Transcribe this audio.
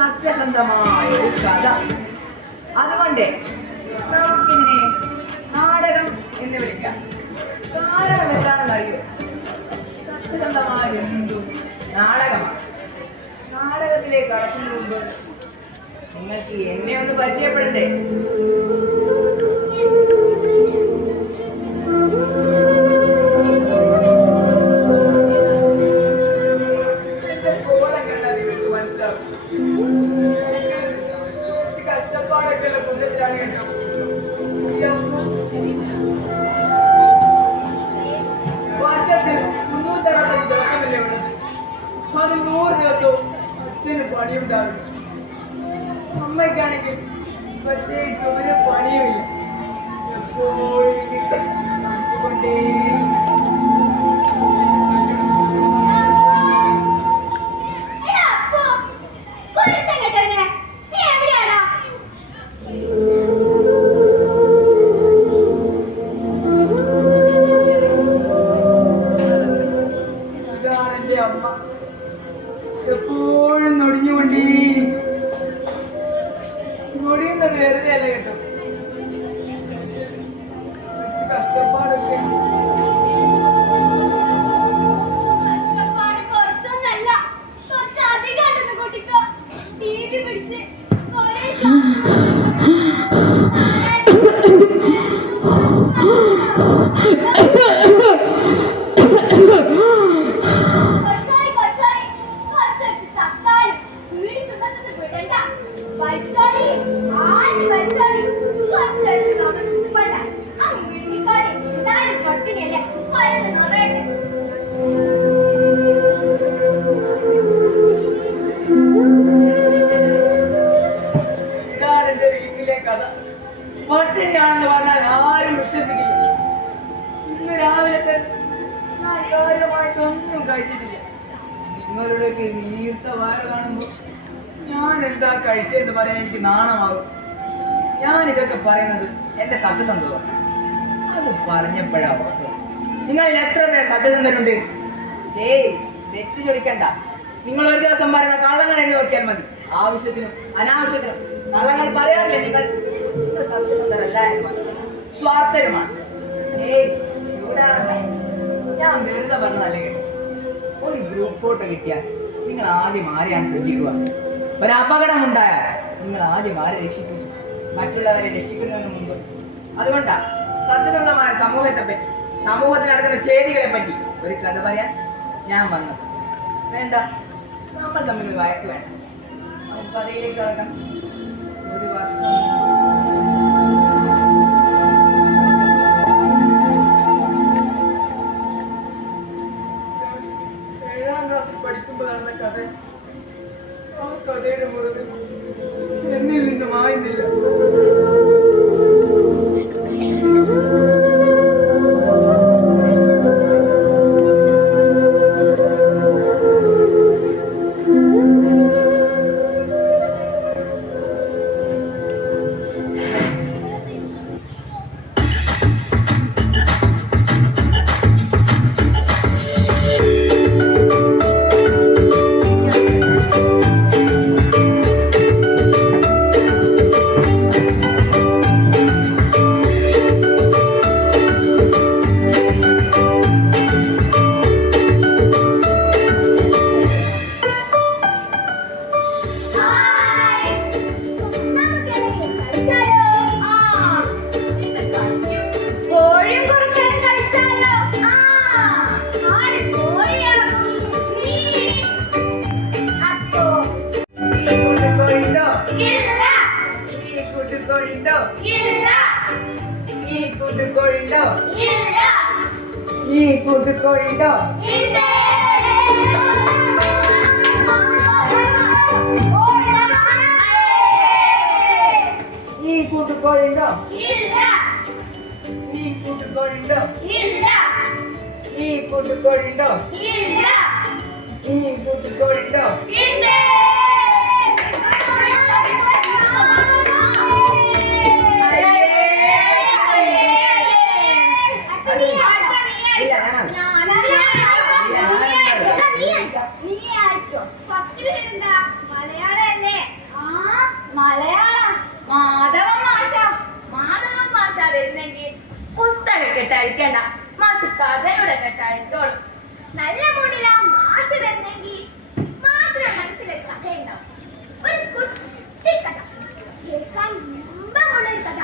സത്യസന്ധമായ ഒരു കഥ. അതുകൊണ്ട് നമുക്കിതിനെ നാടകം എന്ന് വിളിക്കാം. കാരണം എന്താണെന്ന് അറിയോ? സത്യസന്ധമായ എന്തും നാടകമാണ്. നാടകത്തിലേക്ക് കടക്കുന്നതിന് മുമ്പ് നിങ്ങൾക്ക് എന്നെ ഒന്ന് പരിചയപ്പെടണ്ടേ? എന്റെ കോലം കണ്ടാൽ നിങ്ങൾക്ക് മനസ്സിലാവും. കഷ്ടപ്പാടൊക്കെ ഉള്ള കുഞ്ഞത്തിലാണ് കേട്ടോ. വർഷത്തിൽ 365 ദിവസമല്ലേ ഉള്ളത്. അത് 100 ദിവസവും അച്ഛന് പണിയുണ്ടാകും. അമ്മയ്ക്കാണെങ്കിൽ പ്രത്യേകിച്ച് ഒരു പണിയുമില്ല. എപ്പോഴും കൊണ്ടേ ഇതാണ് എന്റെ അമ്മ. എപ്പോഴും നൊടിഞ്ഞുകൊണ്ടേ നൊടിയുന്നത് വെറുതെ അല്ല കേട്ടോ. കഷ്ടപ്പാടൊക്കെ പട്ടിണിയാണെന്ന് പറഞ്ഞാൽ ആരും വിശ്വസിക്കില്ല. ഇന്ന് രാവിലെ തന്നെ ഞാൻ കാര്യമായിട്ടൊന്നും കഴിച്ചിട്ടില്ല. നിങ്ങളുടെയൊക്കെ വീർത്ത വയറ് കാണുമ്പോൾ ഞാൻ എന്താ കഴിച്ചതെന്ന് പറയാൻ എനിക്ക് നാണമാകും. ഞാൻ ഇതൊക്കെ പറയുന്നത് എന്റെ സത്യസന്ധമാണ്. അത് പറഞ്ഞപ്പോഴാ ഓർത്തത്. നിങ്ങളിൽ എത്ര പേർ സത്യസന്ധനുണ്ട്? തെറ്റ് ചൊടിക്കണ്ട. നിങ്ങൾ ഒരു ദിവസം പറയുന്ന കള്ളങ്ങൾ എണ്ണി നോക്കിയാൽ മതി. ആവശ്യത്തിനും അനാവശ്യത്തിനും കള്ളങ്ങൾ പറയാറില്ലേ നിങ്ങൾ? സത്യസന്ധരല്ല എന്ന് പറഞ്ഞു. സ്വാർത്ഥരുമാണ്. ഞാൻ വെറുതെ പറഞ്ഞതല്ലേ കേട്ടോ. ഒരു ഗ്രൂപ്പ് ഫോട്ടോ കിട്ടിയാൽ നിങ്ങൾ ആദ്യം ആരെയാണ് ശ്രദ്ധിക്കുക? ഒരു അപകടം ഉണ്ടായാൽ നിങ്ങൾ ആദ്യം ആരെ രക്ഷിക്കുന്നു? മറ്റുള്ളവരെ രക്ഷിക്കുന്നതിന് മുമ്പ്. അതുകൊണ്ടാ സത്യസന്ധമായ സമൂഹത്തെ പറ്റി, സമൂഹത്തിൽ നടക്കുന്ന ചെയ്തികളെ പറ്റി ഒരു കഥ പറയാൻ ഞാൻ വന്നത്. വേണ്ട, നമ്മൾ തമ്മിൽ വഴക്ക് വേണ്ട. നമുക്ക് കഥയിലേക്ക് കടക്കാം. ഒരു വർഷം 7ാം ക്ലാസ്സിൽ പഠിക്കുമ്പോൾ നടന്ന കഥ. ആ കഥയുടെ മുറിവ് എന്നിൽ നിന്ന് മായുന്നില്ല. ഈ കൂട്ടുകോഴിണ്ടോ? ഈ കൂട്ടുകോഴിണ്ടോ? ഈ കൂട്ടുകോഴിണ്ടോ? ഈ കൂട്ടുകോഴിണ്ടോ? ഈ കൂട്ടുകോഴിണ്ടോ? നീ ആയിരിക്കും ഫസ്റ്റ് പീരീഡ് എന്താ? മലയാളം അല്ലേ? കെട്ടഴിക്കണ്ട. മാഷ് കഥയുടെ കെട്ടഴിച്ചോളും. നല്ല മൂടിലാ മാഷ് വരുന്നെങ്കിൽ മാഷിന്റെ മനസ്സിലൊരു കഥയുണ്ടാവും. ഒരു കുട്ടി കഥ, കേൾക്കാൻ ഇമ്പമുള്ളൊരു കഥ.